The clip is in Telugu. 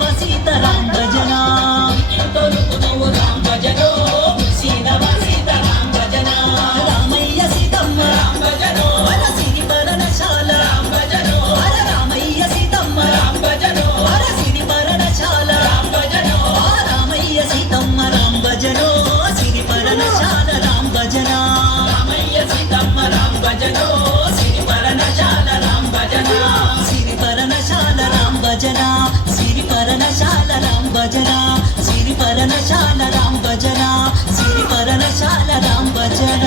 సీతవ సీతారాం భజన రామ్ భజన సీతవ సీతారాం భజన రామయ్య సీతమ్మ రాం భజన వర సిరి పరనశాల రాం భజన వర రామయ్య సీతమ్మ రాం భజన వర సిరి పరనశాల రాం భజన రామయ్య సీతమ్మ రాం భజన సిరి పరనశాల రాం భజన రామయ్య సీతమ్మ రాం భజన సిరి పరనశాల రాం భజన సిరి పరనశాల రాం భజన సిరి పరనశాల రాం భజన సిరి పరనశాల రాం భజన సిరి పరనశాల రాం భజన